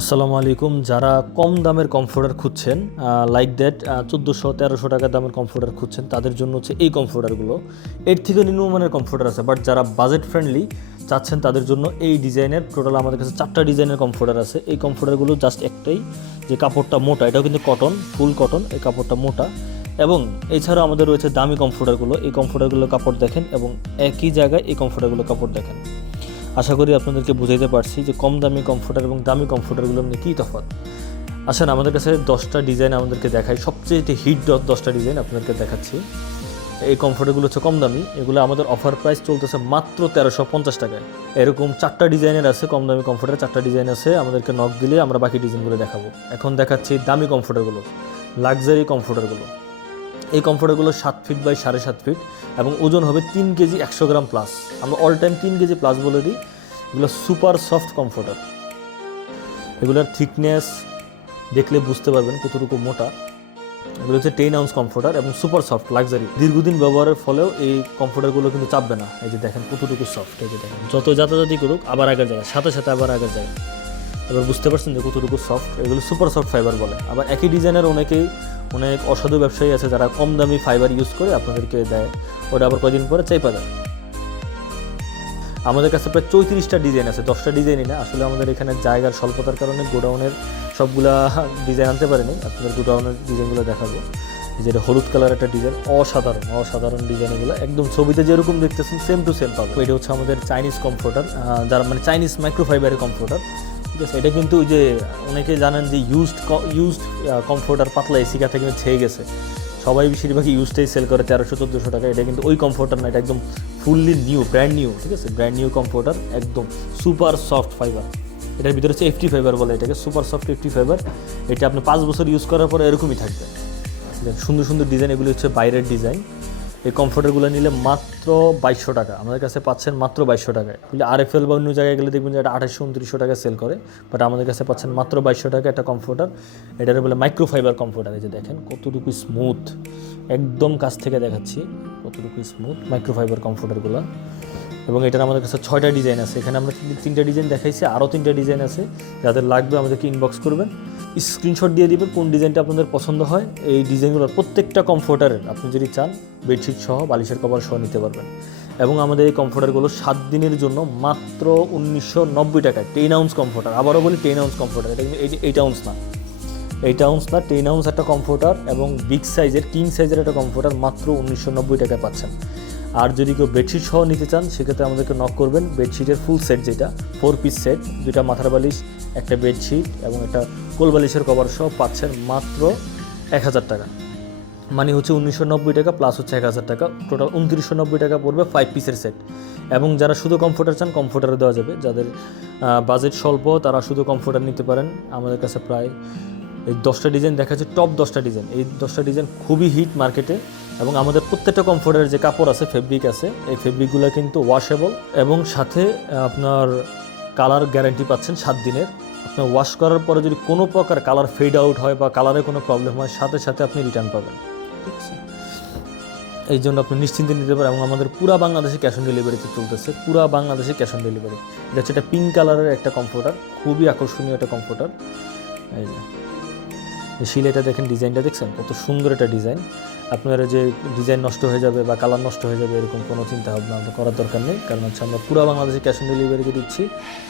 আসসালামু আলাইকুম। যারা কম দামের কমফোর্টার খুঁজছেন, লাইক দ্যাট 1400-1300 টাকা দামের কমফোর্টার খুঁজছেন, তাদের জন্য হচ্ছে এই কমফোর্টারগুলো। এর থেকে নিম্নমানের কমফোর্টার আছে, বাট যারা বাজেট ফ্রেন্ডলি চাচ্ছেন তাদের জন্য এই ডিজাইনের টোটাল আমাদের কাছে 4টা ডিজাইনের কমফোর্টার আছে। এই কমফোর্টারগুলো জাস্ট একটাই, যে কাপড়টা মোটা, এটাও কিন্তু কটন, ফুল কটন, এই কাপড়টা মোটা। এবং এছাড়াও আমাদের রয়েছে দামি কমফোর্টারগুলো। এই কমফোর্টারগুলো কাপড় দেখেন এবং একই জায়গায় এই কমফোর্টারগুলো কাপড় দেখেন। আশা করি আপনাদেরকে বুঝাইতে পারছি যে কম দামি কমফোর্টার এবং দামি কমফোর্টারগুলোর মধ্যে কী তফাৎ। আসেন আমাদের কাছে 10টা ডিজাইন আমাদেরকে দেখাই, সবচেয়ে হিট 10টা ডিজাইন আপনাদেরকে দেখাচ্ছি। এই কমফোর্টারগুলো হচ্ছে কম দামি, এগুলো আমাদের অফার প্রাইস চলতেছে মাত্র 1350 টাকায়। এরকম 4টা ডিজাইনের আছে কম দামি কমফোর্টার, 4টা ডিজাইন আছে, আমাদেরকে নক দিলে আমরা বাকি ডিজাইনগুলো দেখাবো। এখন দেখাচ্ছি দামি কমফোর্টারগুলো, লাক্সারি কমফোর্টারগুলো। এই কমফোর্টারগুলো 7 ফিট বাই 7.5 ফিট এবং ওজন হবে 3 কেজি 100 গ্রাম প্লাস। আমরা অল টাইম 3 কেজি প্লাস বলে দিই। এগুলো সুপার সফট কমফোর্টার, এগুলোর থিকনেস দেখলে বুঝতে পারবেন কতটুকু মোটা। এগুলো হচ্ছে 10 আউন্স কমফোর্টার এবং সুপার সফট লাক্সারি। দীর্ঘদিন ব্যবহারের ফলেও এই কমফোর্টারগুলো কিন্তু চাপবে না। এই যে দেখেন কতটুকু সফট, এই যে দেখেন যত যাতাযাতি করুক আবার আগের জায়গায়, সাথে সাথে আবার আগের জায়গায়। এবার বুঝতে পারছেন যে কতটুকু সফট। এগুলো সুপার সফট ফাইবার বলে। আবার একই ডিজাইনের অনেক অসাধু ব্যবসায়ী আছে যারা কম দামি ফাইবার ইউজ করে আপনাদেরকে দেয়, ওটা আবার কয়দিন পরে চাইপা দেয়। আমাদের কাছে প্রায় 34টা ডিজাইন আছে, 10টা ডিজাইনই না। আসলে আমাদের এখানে জায়গার স্বল্পতার কারণে গোডাউনের সবগুলা ডিজাইন আনতে পারিনি। আপনাদের গোডাউনের ডিজাইনগুলো দেখাবো। যেটা হলুদ কালার একটা ডিজাইন, অসাধারণ ডিজাইন। এগুলো একদম ছবিতে যেরকম দেখতেছেন সেম টু সেম পাবো। এটা হচ্ছে আমাদের চাইনিজ কমফোর্টার, যারা মানে চাইনিজ মাইক্রোফাইবারের কমফোর্টার, ঠিক আছে। এটা কিন্তু ওই যে অনেকে জানেন যে ইউজড কমফোর্টার পাতলা এসিকা থেকে ছেয়ে গেছে, সবাই বেশিরভাগই ইউজটাই সেল করে 1300-1400 টাকা। এটা কিন্তু ওই কমফোর্টার না, এটা একদম ফুললি নিউ, ব্র্যান্ড নিউ, ঠিক আছে, ব্র্যান্ড নিউ কমফোর্টার, একদম সুপার সফট ফাইবার। এটার ভিতরে হচ্ছে এফটি ফাইবার বলে এটাকে, সুপার সফট এফটি ফাইবার। এটা আপনি 5 বছর ইউজ করার পরে এরকমই থাকবে। সুন্দর সুন্দর ডিজাইন, এগুলো হচ্ছে বাইরের ডিজাইন। এই কমফোর্টারগুলো নিলে মাত্র 2200 টাকা, আমাদের কাছে পাচ্ছেন মাত্র 2200 টাকায়। কিন্তু আরএফএল বা অন্য জায়গায় গেলে দেখবেন যে এটা 2800-2900 টাকা সেল করে, বাট আমাদের কাছে পাচ্ছেন মাত্র 2200 টাকা একটা কমফোর্টার। এটার বলে মাইক্রোফাইবার কমফোর্টার। এই যে দেখেন কতটুকু স্মুথ, একদম কাছ থেকে দেখাচ্ছি কতটুকু স্মুথ মাইক্রোফাইবার কমফোর্টারগুলো। এবং এটার আমাদের কাছে 6টা ডিজাইন আছে। এখানে আমরা 3টা ডিজাইন দেখাইছি, আরও 3টা ডিজাইন আছে। যাদের লাগবে আমাদেরকে ইনবক্স করবেন, স্ক্রিনশট দিয়ে দিবেন কোন ডিজাইনটা আপনাদের পছন্দ হয়। এই ডিজাইনগুলোর প্রত্যেকটা কমফোর্টারের আপনি যদি চান বেডশিট সহ, বালিশের কভার সহ নিতে পারবেন। এবং আমাদের এই কমফোর্টারগুলো 7 দিনের জন্য মাত্র 1990 টাকায়। 10 আউন্স কমফোর্টার, আবারও বলি 10 আউন্স কমফোর্টার। এটা কিন্তু 8 আউন্স না, 8 আউন্স না, 10 আউন্স একটা কমফোর্টার এবং বিগ সাইজের কিং সাইজের একটা কমফোর্টার মাত্র 1990 টাকায় পাচ্ছেন। আর যদি কেউ বেডশিট সহ নিতে চান সেক্ষেত্রে আমাদেরকে নক করবেন। বেডশিটের ফুল সেট, যেটা 4 পিস সেট, 2টা মাথার বালিশ, একটা বেডশিট এবং একটা কোল বালিশের কভার সহ পাচ্ছেন মাত্র 1000 টাকা। মানে হচ্ছে 1990 টাকা প্লাস হচ্ছে 1000 টাকা, টোটাল 2990 টাকা পড়বে 5 পিসের সেট। এবং যারা শুধু কমফোর্টার চান কমফোর্টারে দেওয়া যাবে। যাদের বাজেট স্বল্প তারা শুধু কমফোর্টার নিতে পারেন। আমাদের কাছে প্রায় এই 10টা ডিজাইন দেখা যাচ্ছে, টপ 10টা ডিজাইন। এই 10টা ডিজাইন খুবই হিট মার্কেটে। এবং আমাদের প্রত্যেকটা কমফোর্টারের যে কাপড় আছে, ফেব্রিক আছে, এই ফেব্রিকগুলো কিন্তু ওয়াশেবল এবং সাথে আপনার কালার গ্যারান্টি পাচ্ছেন 7 দিনের। আপনার ওয়াশ করার পরে যদি কোনো প্রকার কালার ফেড আউট হয় বা কালারে কোনো প্রবলেম হয়, সাথে সাথে আপনি রিটার্ন পাবেন, ঠিক আছে। এই জন্য আপনি নিশ্চিন্তে নিতে পারেন। এবং আমাদের পুরা বাংলাদেশে ক্যাশ অন ডেলিভারিতে চলতেছে, পুরা বাংলাদেশে ক্যাশ অন ডেলিভারি। এটা হচ্ছে একটা পিঙ্ক কালারের একটা কমফোর্টার, খুবই আকর্ষণীয় একটা কমফোর্টার। এই যে শিলাইটা দেখেন, ডিজাইনটা দেখছেন কত সুন্দর একটা ডিজাইন। আপনার যে ডিজাইন নষ্ট হয়ে যাবে বা কালার নষ্ট হয়ে যাবে এরকম কোনো চিন্তা ভাবনা করার দরকার নেই, কারণ হচ্ছে আমরা পুরো বাংলাদেশে ক্যাশ অন ডেলিভারিতে দিচ্ছি।